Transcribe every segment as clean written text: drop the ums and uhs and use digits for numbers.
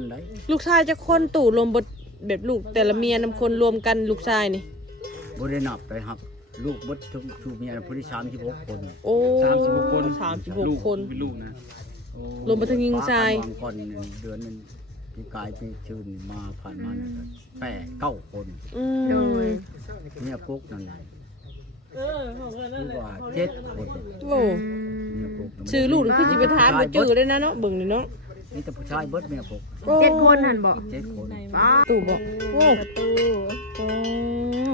นั้นได้ลูกชายจะคนตู่รวมบทแบบลูกแต่ละเมียนำคนรวมกันลูกชายนี่บ่ได้นับได้ครับลูกเบิดทุกชูเมียผู้ที่36คนโอ้36 คน36 คน เป็นลูกนะรวมไปถึงหญิงชายก่อนเดือนนึงพี่กายพี่ชื่นมาผ่านมานั่น8-9 คนเนี่ยพวกนั่นคือว่า7 คนโอ้ชื่อลูกนี่คือสิไปถามบ่จื้อเลยนะเนาะเบิ่งนี่เนาะนี่แต่ผู้ชายเบิดเมียพวก7 คนหั่นบ่7 คนตู่บ่โอ้ ประตู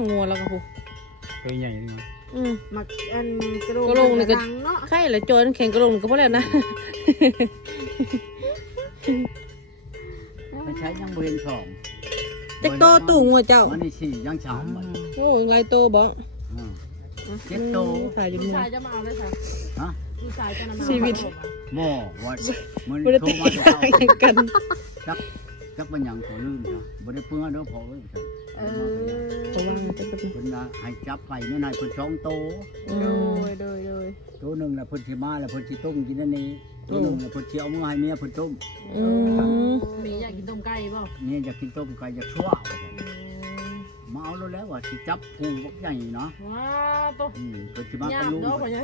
งัวแล้วก็ผู้ตัวใหญ่นี่มั้ยมักอันกระโหลกนี่ก็เนาะไข่ละจอยแข็งกระโหลกก็บ่แล้วนะไม่ใช่ยังบ่เห็นของจักโตตู่งัวเจ้ามันนี่สิยังฉามมันโอ้ไงโตบ่7 โตถ่ายอยู่นี่ ชายจะมาเอาเลยค่ะฮะผู้ชายจะนำมา ชีวิตหม้อว่ามัน บ่ได้ โทร แต มาแต่ กต่างกัน จักมันยังขอลืมจ้ะบ่ได้เปื้อนเด้อพอเว้ยจ้ะ เพราะว่ามันจะเป็น เพิ่นน่ะให้จับไก่แม่นายเพิ่น2 โตโดยตัวหนึงน่ะเพิ่นสิมาแล้วเพิ่นสิต้มกินอันนี้ตัวหนึงน่ะเพิ่นสิเอามือให้เมียเพิ่นต้ม มีอยากกินต้มไก่บ่ เนี่ยอยากกินต้มไก่อยากชั่วมาเอาแล้วว่าสิจับผูบักใหญ่เนาะ ว้าโต เพิ่นสิมา ย่า กับ ง ลุง เนาะพ่อใหญ่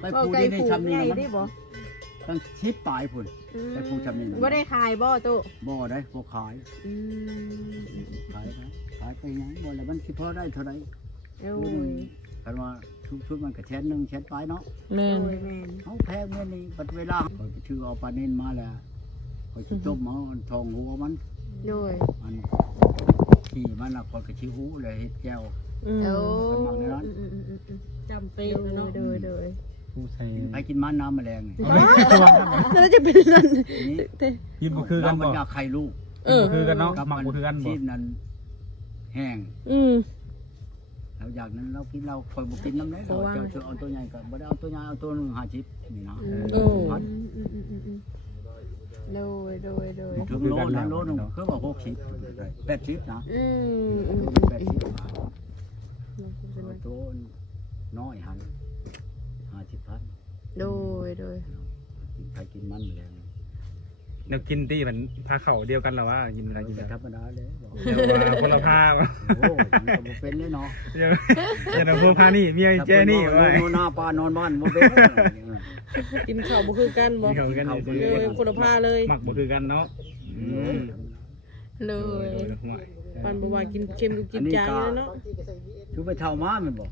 ไปผูนี่ได้ชำนี่ ได้บ่ ตั้ง10 ปลายพุ่นไปผูชำนี่ บ่ได้ขายบ่ตุ บ่ได้บ่ขายขายนะขายไปหยังบ่แล้วมันสิพอได้เท่าใด โอ้ย คันว่าชุดมันก็แสนนึงแสนปลายเนาะ แม่น เฮาแพงแม่นี่บัดเวลาเขาไปชื่อเอาปลาเน้นมาแล้วเขาสิต้มเอาอันทองหัวมัน โดย อันขี้มันน่ะคนก็สิหูเลยเฮ็ดแก้ว โอ้ จำเป็นเนาะ โดย ผู้ใส่ ไปกินมันน้ำแมลงนี่ แล้วจะเป็นนั่น นี่ กินบ่คือกัน น้ำมั บ่ นอยากไข่ลูก บ่คือกันเนาะหมักบ่คือกันบ่ ที่นั่นแห้ง เราอยากนั้นเรากินเราคอยบุกินน้ำไหนเราเจ้าชื่อเอาตัวใหญ่ก็บ่ได้เอาตัวใหญ่เอาตัวหนึ่ง50นี่นะพัน โดย ถึงโลนะโลหนึงคือว่า60 80นะ80เอาตัวน้อยหัน50,000โดย ใครกินมันแมลง แนวกินที่มันพาเข่าเดียวกันแล้วว่ากินอะไรกิน แต่ อะไร ธรรมดาเลยบอก เดี๋ยวว่าคนละผ้า โอ้ยมันก็บ่เป็นเลยเนาะ อย่างนั้นพวกผ้านี่เมียเจ้นี่ ว่า ว่า โนหน้าปลานอนบ้านบ่เป็น กินข้าวบ่คือกันบ่ เขากัน เลยคนละผ้าเลย หมักบ่คือกันเนาะ เลย ปันบ่ว่ากินเค็มกับกินจางแล้วเนาะ คือไปเท่ามาแม่นบ่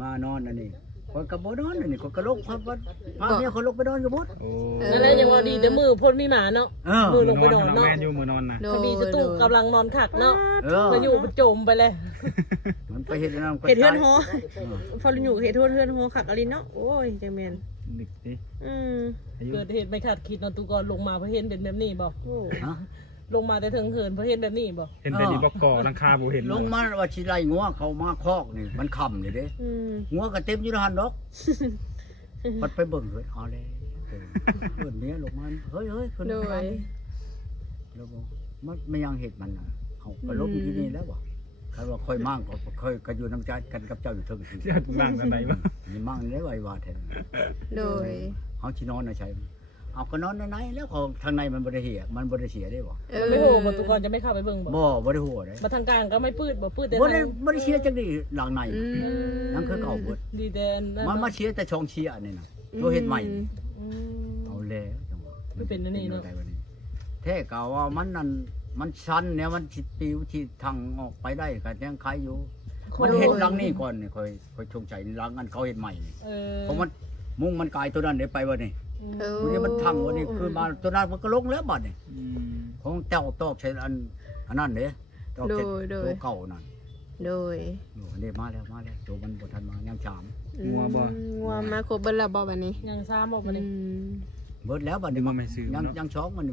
ม านอนอันนี้คนก็บ่นอนอันนี้คนก็ลงพักวัดพาเมียคนลงไปนอนอยู่หมด โอ้ นั่นแหละยังว่าดีแต่มือพ่นมีหมาเนาะ มือลงไปนอนเนาะ แม่อยู่มือนอนนะ พอดีสตูกำลังนอนขักเนาะ เออ มาอยู่โจมไปเลย มันไปเฮ็ดอันนั้น เห็ดเฮือนหอพอเราอยู่เห็ดเฮือนหอขักอะไรเนาะโอ้ยจังแม่น ดึกดิ เกิดเหตุไม่คาดคิดเนาะตุกอนลงมาเพราะเห็นเป็นแบบนี้บ่ ฮะ ลงมาแต่เถิงเหินเพราะเห็นแบบนี้บ่ เห็นแต่นี่บ่ก่อหลังคาบ่เห็น ลงมาว่าสิไล่งัวเข้ามาคอกนี่มันค่ำนี่เด้งัวก็เต็มอยู่ในหันดอกมันไปเบิ่งเฮ้ยเอาแล้วเพิ่นเมียลงมาเฮ้ยขึ้นไปแล้วบ่มันไม่ยังเฮ็ดมันน่ะเอาไปลบที่นี่แล้วบ่ใครว่าค่อยมั่งก็ค่อยก็อยู่น้ำใจกันกับเจ้าอยู่เทิงสิ จะบ้างอันไหนบ่ นี่มั่งได้ไว้ว่าแท้ โดย เฮาสินอนน่ะใช่เอาก็นอนในแล้วของทางในมันบ่ได้เหียมันบ่ได้เสียได้บ่ ไม่โหบ่ตุกอนจะไม่เข้าไปเบิ่งบ่ บ่ได้หัวได้ มาทางกลางก็ไม่ปืดบ่ปืดแต่ บ่ได้เสียจังได๋หลังในนั่นคือเก่าเบิด ดีแต่ มันมาเชียร์แต่ชองเชียร์นี่นะตัวเฮ็ดใหม่นี่เอาแล้วจังหวะ ไม่เป็นนั่นนี่เนาะ แท้กะว่ามันนั่นมันชันเนี่ยมันสิปิวที่ทางออกไปได้ก็ยังใครอยู่มันเฮ็ดหลังนี่ก่อนนี่ค่อยชงใจหลังอันเขาเฮ็ดใหม่นี่เพราะมันมุ้งมันกลายตัวนั้นได้ไปบ่นี่ตัวนี้มันทั้งบ่นี่คือมาตัวนั้นมันก็ลงแล้วบัดนี่ของเต้าตอกใช้อันนั้นเด้ตอกใช้ตัวเก่านั่น โดย นี่มาแล้วตัวมันบ่ทันมายังชาม งัวบ่ งัวมาครบเบิดแล้วบ่บัดนี้ ยังซ้ำบ่บัดนี้ เบิดแล้วบัดนี้ มันไม่ซื้อเนาะ ยังช้องมัน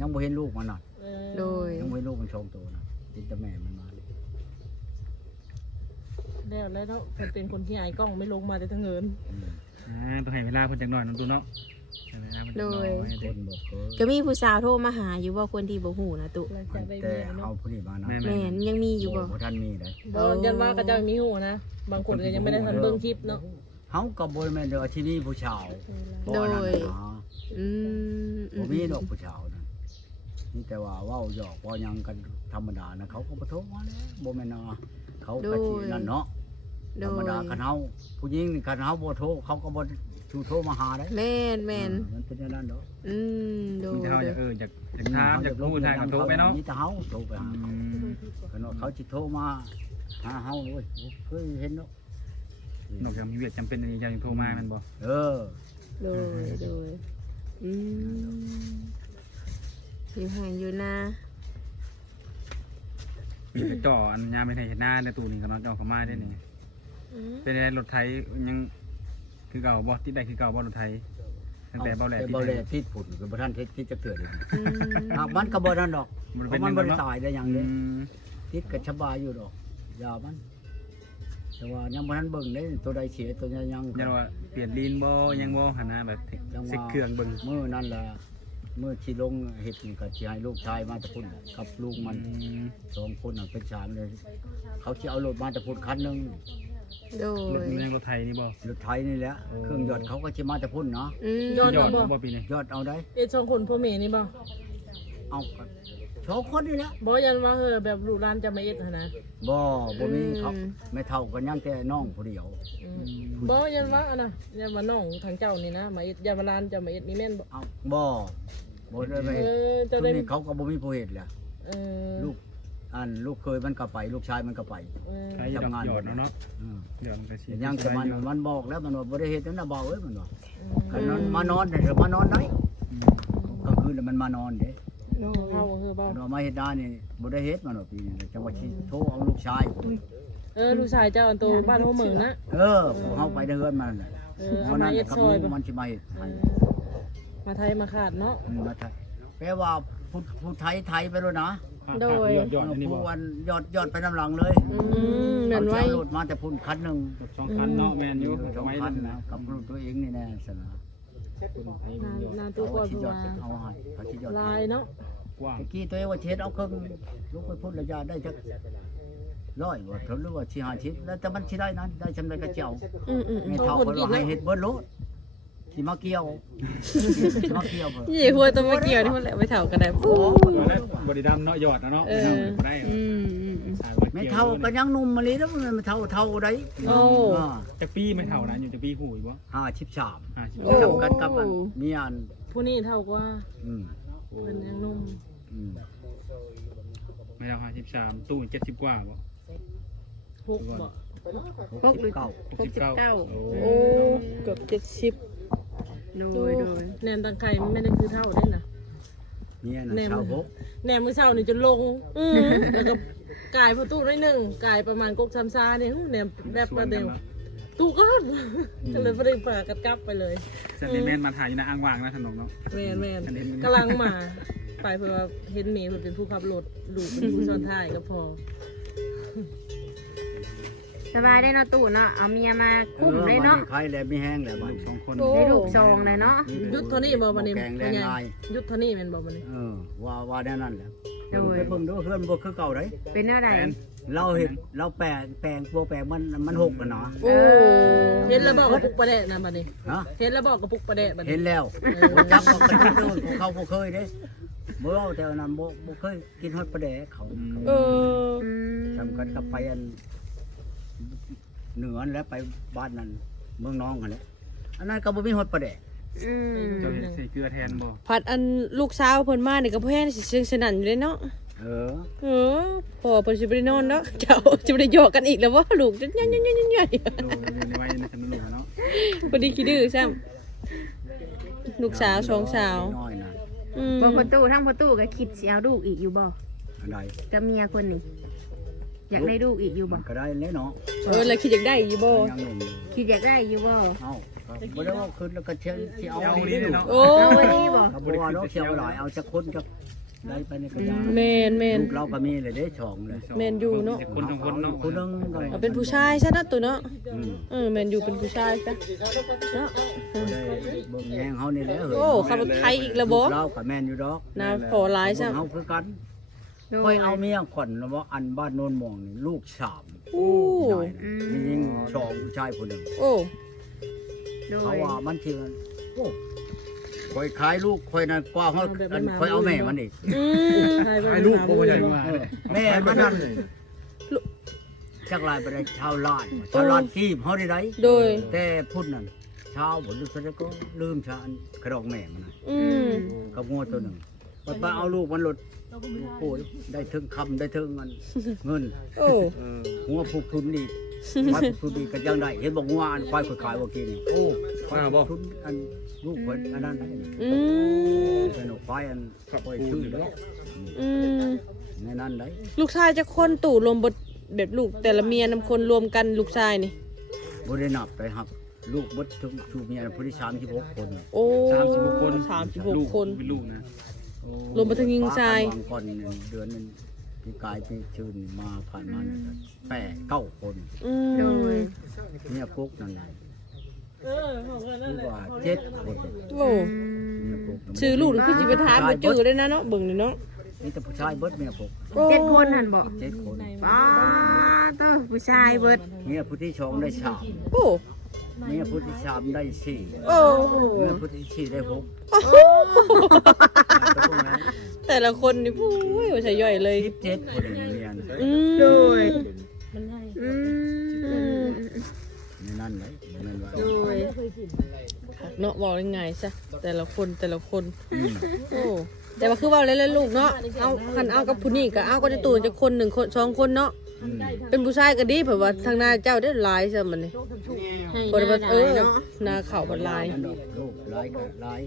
ยังบ่เห็นลูกมันน่ะ โดย ยังบ่เห็นลูกมันช้องตัวน่ะติดแต่แม่มันมาเลย แล้วเนาะเพิ่นเป็นคนที่อายกล้องไม่ลงมาแต่ทางเหิน ต้องให้เวลาเพิ่นจักหน่อยน้องตูเนาะให้เวลาเพิ่นจักหน่อย คนบ่เคย ก็มีผู้สาวโทรมาหาอยู่บ่คนที่บ่ฮู้นะตุ หลังจากได้ แต่ เมีย เอา เนาะ ผู้นี้มานะ แม่ แม่นยังมีอยู่บ่ บ่ทันมีได้ บ่ยันว่าก็จะมีหูนะบางคนก็ยังไม่ได้ทันเบิ่งคลิปเนาะ เฮาก็บ่แม่นเด้อที่นี่ผู้ชาวบ่นั่นนะ อืม บ่มีดอกผู้ชาวนะ นี่แต่ว่าเว้าหยอกเว้าหยังกันธรรมดานะเขาก็บ่โทรมาแล้วบ่แม่นว่าเขาก็สินั่นเนาะ โด ธรรม ย ดาคันเฮาผู้หญิงนี่คันเฮาบ่โทรเขาก็บ่ชูโทรมาหาได้ แม่นแม่น มันเป็นอย่างนั้นเนาะ โด มี ย แต่เฮาอยากถามอยากรู้ทางก็โทรไปเนาะ มีแต่เฮาโทรไปหา อืม คันว่าเขาสิโทรมาหาเฮาโอ้ยเคยเห็นเนาะ นอกจากมีเวียกจำเป็นอันนี้จะยังโทรมาแมันบ่ เออ โดยอืมอยู่ห่างอยู่นะ มีกระจ่ออันยามไม่ได้เห็นหน้าในตู้นี่ก็เนาะจ่อเข้ามาได้นี่เป็นอะไรรถไถยังคือเก่าบ่ที่ได้คือเก่าบ่รถไถตั้งแต่เบาแหล่ แต่ ที่ เบาแหล่ ได้ ที่ผุดก็บ่ทันที่จะเกิดเลย อืม หากมันก็บ่นั่นดอก มัน เพ เป็น ราะมันบ่ได้ เนาะ ตายได้หยัง อื เด้ ม ทิศก็สบายอยู่ดอกยามันแต่ว่ายังบ่ทันเบิ่งได้ตัวใดเสียตัวใดยัง ยันว่าเปลี่ยนลีนบ่ยังบ่หันหน้าแบบเซ็กเครื่องเบิ่ง มื้อนั่นแหละมื้อที่ลงเฮ็ดนี่ก็สิให้ลูกชายมาแตะพุ่นกับลูกมัน สองคนน่ะเป็นชามเลย เขาจะเอารถมาแต่พูดคันหนึง โด รถ ย มันยังรถไถนี่บ่ รถไทยนี่แหละ โอ้ เครื่องยอดเขาก็จะมาแต่พุ่นเนาะ ยอด ยอด บ่ บ่ปีนี้ ยอดเอาได้ เอ็ดสองคนพ่อแม่นี่บ่ เอากันสองคนนี่แหละ บ่ยันว่าแบบลูกหลานจะมาเอ็ดหั่นนะ บ่มีเขาไม่เท่ากันยังแต่น้องผู้เดียว บ่ยันว่าอันน่ะยันว่าน้องทางเจ้านี่นะมาเอ็ดยันว่าหลานจะมาเอ็ดนี่แม่นบ่ เอาบ่ได้ไป จะ ทุ ได้ นี้เขาก็บ่มีผู้เฮ็ดแหละ เออ ลูกเคยมันก็ไปลูกชายมันก็ไป ใช้ดอกหยอดเนาะ อืม หยอดมันก็สิ แต่ยังแต่มันบอกแล้วมันว่าบ่ได้เฮ็ดนั่นน่ะบ่เอ้ยมันว่าคันนั้นมานอนได้เถอะมานอนได้ อืม กลางคืนน่ะมันมานอนเด้ เฮาคือบ่ มันว่ามาเฮ็ดได้นี่บ่ได้เฮ็ดมันว่าปีนี้จังว่าสิโทรเอาลูกชาย ลูกชายเจ้าอันโตบ้านโฮเหมืองนะ เฮาไปเฮือนมันน่ะ เอา วัน มา นั้น เอ็ด กับ ซ ลู อย ก บ่ มันสิมาเฮ็ดให้ มาไทยมาขาดเนาะ มาไทยแปลว่าผู้ไทยไปแล้วนะ โดย หยอดอันนี้บ่ ผู้อันยอดไปน้ำหลังเลย แม่นไว้ เอารถมาแต่พุ่นคันหนึง รถสองคันเนาะแม่นอยู่ สอง ไว้ คัน นั่น นะ นะ กับรถตัวเองนี่แน่สนะ นาตู้ก่อน ที่ เพ ย ราะ อด ว่า เอาให้เขาที่ยอด ลายเนาะ กว้าง ตะกี้ตัวเองว่าเช็ดเอาเครื่องลูกไปพุ่นระยะได้จักร้อยว่าถึงหรือว่าสิ50แล้วแต่มันสิได้นั้นได้จำได้ก็เจ้าไม่เท่าคนว่าให้เฮ็ดเบิดโลดสิมาเกี่ยวสิมาเกี่ยวเพิ่น ยี่หัวตัวมาเกี่ยวนี่มันแหละไปเฒ่ากันได้ปู บริดำเนาะหยอดเนาะไม่ได้ ไม่เท่ากันยังหนุ่มมาเลยแล้วมันไม่เท่าได้ โอ้ จะปีไม่เท่านะอยู่จะปีหูอีกบ่ 53 50 โอ้ เท่ากันกับอันมีอัน ผู้นี้เท่ากว่า อืม เป็นยังนุ่ม อืม ไม่เท่า53ตู้70กว่าบ่ หกบ่ 69 โอ้ โอ้เกือบ70 โดยแหนมตังไข่ไม่ได้คือเท่าได้น่ะ เนี่ยนะชาวบก แหนมมื้อเช้านี่จะลงแล้วก็กายประตูได้หนึ่งกายประมาณกกซ้ำซาเนี่ยแหนมแบบประเดียวตู้ก็เลยบ่ได้ฝากกลับไปเลย เซนติเมนต์มาถ่ายอยู่ในอ่างว่างนะถนนเนาะ แม่นกำลังมาไปเพื่อเห็นเมย์เพื่อเป็นผู้ขับรถลูกเป็นผู้ซ้อนท้ายก็พอ สบายได้เนาะตู่เนาะเอาเมียมาคุ้มได้เนาะ ใครแล้วไม่แห้งแล้วบ้าน 2คน ได้ลูกซองเลยเนาะ ยุดเท่านี้บ่บัดนี้ แกงแรงลาย ยุดเท่านี้แม่นบ่บัดนี้ ว่าแน่นั่นแหละ โดย ไปเบิ่งดูเพื่อนบ่คือเก่าได้ เป็นอะไร เราเห็นเราแปลงโปรแปลงมันหกกันเนาะ โอ้เห็นแล้วบอกกระปุกประเดะนะบัดนี้ ฮะ เห็นแล้วบอกกระปุกประเดะบัด เห็ นี้ นแล้วบ่จักว่ากันเด้อเขาบ่เคยเด้บ่เอาแต่นั้นบ่เคยกินฮอดปลาแดกเขา สำคัญกับไปอันเหนือแล้วไปบ้านนั้นเมืองน้องกันแหละอันนั้นก็บ่มีฮอดปลาแดก เจ้าเห็นใส่เกลือแทนบ่ ผัดอันลูกสาวเพิ่นมานี่ก็บ่แห้งสิเชิงสนั่นอยู่เลยเนาะ เออ พอเพิ่นสิบ่ได้นอนเนาะเจ้าสิบ่ได้หยอกกันอีกแล้วว่าลูกจะยันๆๆๆ ดูในวัยในชั้นลูกเนาะ บ่ได้ขี้ดื้อซ้ำลูกสาวสองสาว น้อยนะ บ่ประตูทั้งประตูก็คิดสิเอาลูกอีกอยู่บ่ อันใด กับเมียคนนี้อยากได้ลูกอีกอยู่บ่ มันก็ได้แล้วเนาะ แล้วคิดอยากได้อยู่บ่ ยังหนุ่มอยู่ คิดอยากได้อยู่บ่ เอ้าก็บ่ได้ว่าขึ้นแล้วก็เชียวสิเอา เอา ดี ดี เนาะ เนาะ โอ้ เอาไว้นี่บ่ ก็บ่ว่าเนาะเชียวหลายเอาจักคนจักได้ไปในกระยา แม่น ลูกเราก็มีเลยเด้ช่องเลย แม่นอยู่เนาะ คนสองคนเนาะ คนนึงก็ เอาเป็นผู้ชายซะนะตัวเนาะ อืม แม่นอยู่เป็นผู้ชายซะเนาะ บ่ได้เบิ่งแยงเฮานี่แหละเฮ้ย โอ้ขับรถไทยอีกแล้วบ่ ลูกเราก็แม่นอยู่ดอก น่าพอหลายซะ เฮาคือกัน โด ค่อย ย เอาเมียขวัญแล้วว่าอันบ้านโนนหม่องนี่ลูกสาม อู้ น้อยนะมียิงสองผู้ชายคนหนึ่ง โอ้ โด เขา ย ว่ามันคือโอ้ คอยขายลูกคอยนั่นกว่าเขาคอยเอาแม่มันอีก ให้ลูกบ่ใหญ่กว่า แม่มันนั่นจักลายไปได้ชาวลานกีบเขาได้ไร โดย แต่พุ่นนั่นชาวผลสุดก็ลืมชาอันกระดองแม่มัน อืม กับงัวตัวหนึ่งไปเอาลูกมันหลุดโอ้ยได้ถึงคำได้ถึงเงิน โอ้ งัวผูกทุนอีกควายผูกทุนอีกก็ยังได้เห็นบอกงัวอันควายขายว่ากินโอ้ควายผูกทุนอันลูกคนอันนั้นได้ อืม เป็นควายอันควายชื่อแล้ว อืม ในนั้นได้ ลูกชายจะคนตู่รวมบทแบบลูกแต่ละเมียนำคนรวมกันลูกชายนี่ บริณับไปครับ ลูกบดถึงชูเมียผู้ที่36 คน โอ้ 36 คน 36 คน เป็นลูกนะ รวมไปถึงยิงชาย วางก่อนเดือนนึงพี่กายพี่ชื่นมาผ่านมาเนี่ย8-9 คน อืม เนี่ยกุ๊กนั่นแหละ ของกันนั่ คื น อ แหละ ว่า7 คน โอ้ เนี่ยกุ๊ก ชื่อลูกนี่คือจิไปถามบ่จื้อเลยนะเนาะเบิ่งนี่เนาะ นี่แต่ผู้ชายเบิดเมียกุ๊ก โอ้ 7 คนหั่นบ่ 7 คน ป้าตัวผู้ชายเบิด เมียผู้ที่2ได้3 โอ้ เมียผู้ที่3ได้4 โอ้ เมียผู้ที่4ได้6 แต่ละคนนี่ผู้ยว่าใช่ย่อยเลย 17 คนเมียน อืม โดย มันให้ อืม ในนั้นเลยในนั้นว่า โดย เนาะบอกยังไงซะแต่ละคนโอ้แต่ว่าคือเว่าเล่นๆลูกเนาะเอาคันเอากับผู้นี้ก็เอาก็จะตู่จะคน1คน2คนเนาะเป็นผู้ชายก็ดีเพราะว่าทางหน้าเจ้าได้หลายซะมันนี่ ให้ บ่ได้ว่า หน้า เออ เนาะ หน้าเขาบ่หลาย อันดอกลูกหลายก็หลาย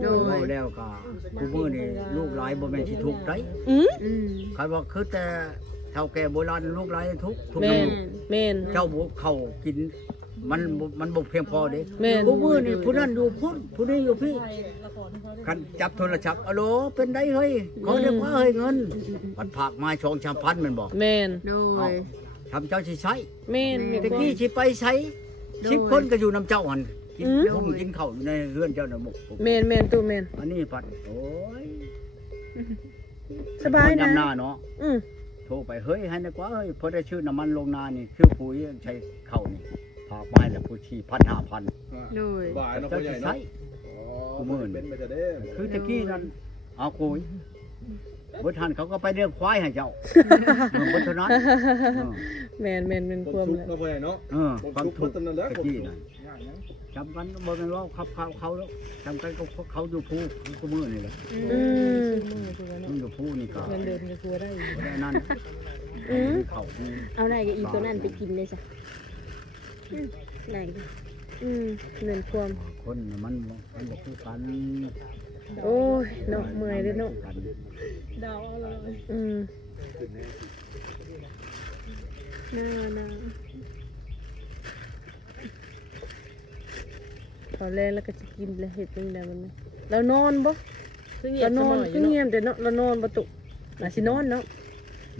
โด โตแล้วก็ผู้มือนี่ลูกหลายบ่แม่นสิทุกข์ได้ อืม อืม คันว่าคือแต่เฒ่าแก่โบราณลูกหลายทุกข์ แม่น ลูก แม่น เจ้าบ่เข้ากินมันบ่เพียงพอเด้ แม่น ผู้มือนี่ผู้นั้นอยู่พุ่นผู้นี้อยู่พี่คันจับโทรศัพท์อะโหลเป็นไดเฮ้ยขอได้ว่าเฮ้ยเงินมันฝากมา2-3,000แม่นบ่ แม่น โด เอ้าย ทำเจ้าสิใช้ แม่นมี ตะ ความ กี้สิไปใช้ โดย 10 คนก็อยู่นำเจ้าหั่นกิน อืม ผมกินข้าวอยู่ในเรือนเจ้าน่ะบ่ แม่นแม่นตู้แม่น อันนี้ปัดโอ้ย สบาย ค นะ นำหน้าเนาะ อืม โทรไปเฮ้ยให้นะกว่าเฮ้ยพอได้ชื่อน้ำมันลงนานี่ชื่อปุ๋ยใช้เข้านี่ฝากไม้แล้วผู้ชี1,000-5,000 โดย บ่ายเนาะ เจ้า พ่อให สิ ญ่ ใช้ เนาะ กูมื้อ เป็น นี่ ไปจะได้ คือตะกี้นั้นเอาโกยเบ่ทันเขาก็ไปเลี้ยงควายให้เจ้าบ่เท่านั้น แม่นแม่นเป็นความ ทุก เลย ข์เนาะพ่อใหญ่เนาะ ความทุกข์ ตนั้นแล้ว ตะกี้นั่นจำกันบ่แม่นว่าเขาแล้วจำกันก็เขาอยู่ภูกูมื้อนี่แหละ อืม มันอยู่ภูนี่ก็ เงินเดือนก็กลัวได้อยู่ แค่นั้น อืม เขานี่ เอาได้ก็อีตัวนั้นไปกินเลยจ้ะได้ อืมเงินความ คนมันบ่คือกัน โอ้ยเนาะเมื่อยเด้อเนาะ ดาวเอาเลย อืม น่า พอแรงแล้วก็จะกินแล้วเฮ็ดจังได๋มันนี่แล้วนอนบ่ คือเงีย เรา บ น ส อน มอยอ คื ยู่ อ เนาะ เงียบแต่เนาะเรานอนบ่ตุน่าสินอนเนาะ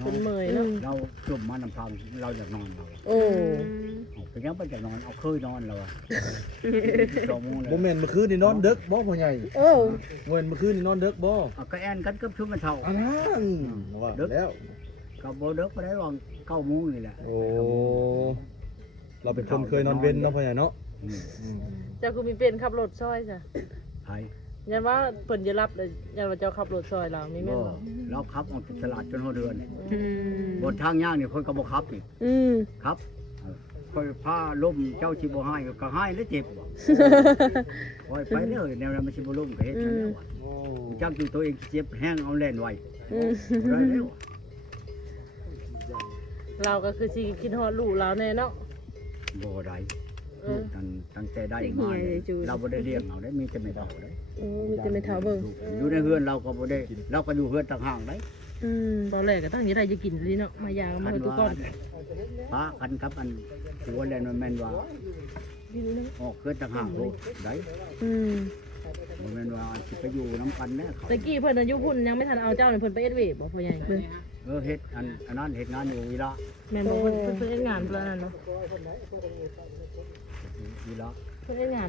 เป็นเมยเนาะ เราจุ่มมานำทางเราอยากนอนเรา โอ้ เอาไปยังไปอยากนอนเอาเคยนอนเราอะสองโมงเลย บ่แม่นเมื่อคืนนี่นอนดึกบ่พ่อใหญ่ โอ้ บ่แม่นเมื่อคืนนี่นอนดึกบ่ เอาก็แอนกันกับชุดมันเท่า อันนั้นว่าแล้ว กับโบเด็กไปได้วาง9 โมงนี่แหละ โอ้เราเป็นคนเคยนอนเว้นเนาะพ่อใหญ่เนาะ อืม เจ้าคือมีเป็นขับรถซอยจ้ะ ไผ ยันว่าเพิ่นจะรับเลยยันว่าเจ้าขับรถซอยเรามีแม่ บ่ นบ่ เราขับออกจากตลาดจนหัวเดือน อืม บนทางย่างนี่คนก็บ่ขับอีก อืม ครับคอยพาล้มเจ้าสิบ่ให้ก็ให้แล้วเจ็บบ่คอยไปเลยแนวนั้นมันสิบ่ล้มก็เฮ็ดนั่นแล้วอะ โอ้ จักอยู่ตัวเองเจ็บแห้งเอาแล่นไว้ อืม บ่ได้แล้วอะ เราก็คือสิคิดฮอดลูกเราแน่เนาะ บ่ได้ เออ ตั้งแต่ได้มาเนี่ยเราบ่ได้เลี้ยงเอาได้มีแต่ไม่เฒ่าได้ โอ้มีแต่ไม่เท่าเบิ่ง อยู่ในเฮือนเราก็บ่ได้เราก็อยู่เฮือนต่างหากได้ อืม ตอนแรกก็ตั้งอยู่ได้จะกินเลยเนาะมายางมาให้ทุกคน ป้ากันครับอันหัวแลนแม่นว่าออกเฮือนต่างหากโลดได้ อืม บ่แม่นว่าสิไปอยู่น้ำกันแน่เขา ตะกี้เพิ่นอายุพุ่นยังไม่ทันเอาเจ้าเนี่ยเพิ่นไปเอ็ดเวบ่พ่อใหญ่ เฮ็ดอันนั้นเฮ็ดงานอยู่วิระ แม่นบ่เพิ่นเอ็ดงานเพิ่นนั่นเนาะ วิระ เพิ่นเอ็ดงาน